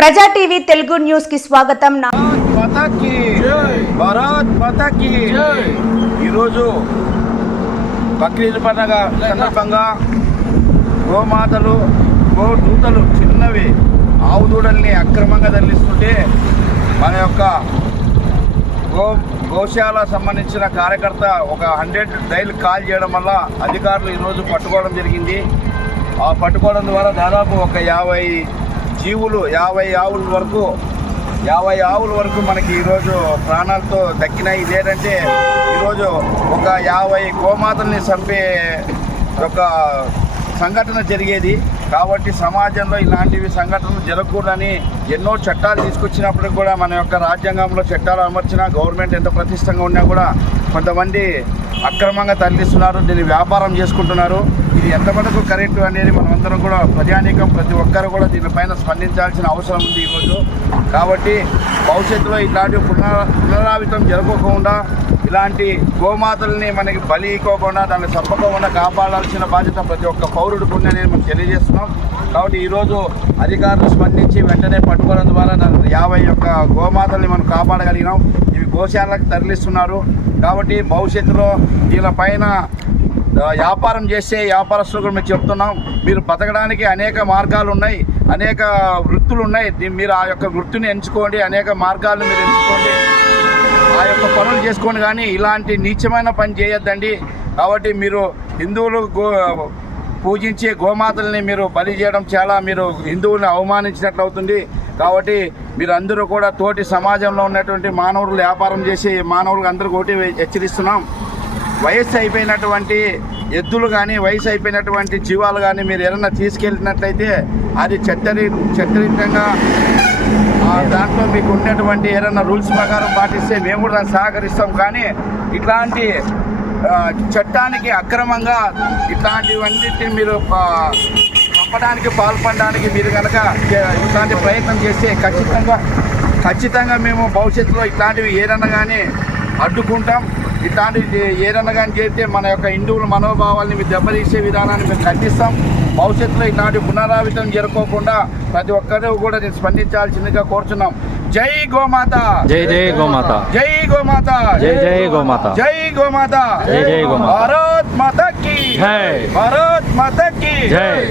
ప్రజా TV Telugu news కి స్వాగతం. ఈరోజు బక్రీద్ పండుగ సందర్భంగా గోమాతలు గోదూతలు చిన్నవి ఆవు దూడల్ని అక్రమంగా తరలిస్తుంటే మన యొక్క గోశాల సంబంధించిన కార్యకర్త ఒక 100 డైల్ కాల్ చేయడం వల్ల అధికారులు ఈరోజు పట్టుకోవడం జరిగింది. ఆ పట్టుకోవడం ద్వారా దాదాపు ఒక 50 జీవులు 50 ఆవుల వరకు మనకి ఈరోజు ప్రాణాలతో దక్కినాయి. ఇదేంటంటే ఈరోజు ఒక 50 గోమాతల్ని చంపే ఒక సంఘటన జరిగేది. కాబట్టి సమాజంలో ఇలాంటివి సంఘటనలు జరగకూడదని ఎన్నో చట్టాలు తీసుకొచ్చినప్పుడు కూడా మన యొక్క రాజ్యాంగంలో చట్టాలు అమర్చినా గవర్నమెంట్ ఎంత ప్రతిష్టంగా ఉన్నా కూడా కొంతమంది అక్రమంగా తరలిస్తున్నారు, దీన్ని వ్యాపారం చేసుకుంటున్నారు. ఇది ఎంతవరకు కరెక్ట్ అనేది మనమందరం కూడా ప్రజానీకం ప్రతి ఒక్కరు కూడా దీనిపైన స్పందించాల్సిన అవసరం ఉంది ఈరోజు. కాబట్టి భవిష్యత్తులో ఇలాంటి పునరావృతం జరగకుండా ఇలాంటి గోమాతల్ని మనకి బలి ఇవ్వకుండా దాన్ని చంపకుండా కాపాడాల్సిన బాధ్యత ప్రతి ఒక్క పౌరుడికి ఉందని మనం తెలియజేస్తున్నాం. కాబట్టి ఈరోజు అధికారులు స్పందించి వెంటనే పట్టుకోవడం ద్వారా 50 గోమాతల్ని మనం కాపాడగలిగినాం. ఇవి గోశాలకు తరలిస్తున్నారు. కాబట్టి భవిష్యత్తులో దీనిపైన వ్యాపారం చేసే వ్యాపారస్తులు కూడా మేము చెప్తున్నాం, మీరు బతకడానికి అనేక మార్గాలు ఉన్నాయి, అనేక వృత్తులు ఉన్నాయి. మీరు ఆ యొక్క వృత్తిని ఎంచుకోండి, అనేక మార్గాలను మీరు ఎంచుకోండి, ఆ యొక్క పనులు చేసుకోండి, కానీ ఇలాంటి నీచమైన పని చేయొద్దండి. కాబట్టి మీరు హిందువులు పూజించే గోమాతల్ని మీరు బలి చేయడం చాలా మీరు హిందువుల్ని అవమానించినట్లు అవుతుంది. కాబట్టి మీరు అందరూ కూడా తోటి సమాజంలో ఉన్నటువంటి మానవులు వ్యాపారం చేసే మానవులకు అందరికీ ఒకటి హెచ్చరిస్తున్నాం, వయస్సు అయిపోయినటువంటి ఎద్దులు కానీ వయసు అయిపోయినటువంటి జీవాలు కానీ మీరు ఏదైనా తీసుకెళ్ళినట్లయితే అది చట్టరీత్యంగా దాంట్లో మీకు ఉన్నటువంటి ఏదైనా రూల్స్ ప్రకారం పాటిస్తే మేము కూడా దాన్ని సహకరిస్తాం. కానీ ఇట్లాంటి చట్టానికి అక్రమంగా ఇట్లాంటివన్నిటిని మీరు పంపడానికి పాల్పడడానికి మీరు కనుక ఇట్లాంటి ప్రయత్నం చేస్తే ఖచ్చితంగా మేము భవిష్యత్తులో ఇట్లాంటివి ఏదన్నా కానీ అడ్డుకుంటాం. ఇట్లాంటివి ఏదన్నా కానీ చేస్తే మన యొక్క హిందువుల మనోభావాల్ని మీరు దెబ్బతీసే విధానాన్ని మేము ఖండిస్తాం. భవిష్యత్తులో ఇట్లాంటి పునరావృతం జరగకుండా ప్రతి ఒక్కరూ కూడా నేను స్పందించాల్సిందిగా కోరుచున్నాం. జై గోమాత, జై జై గోమాత, జై గోమాత, జై జై గోమాత, జై గోమాత, జై జై గోమాత, భారత్ మాతా కీ జై, భారత్ మాతా కీ జై.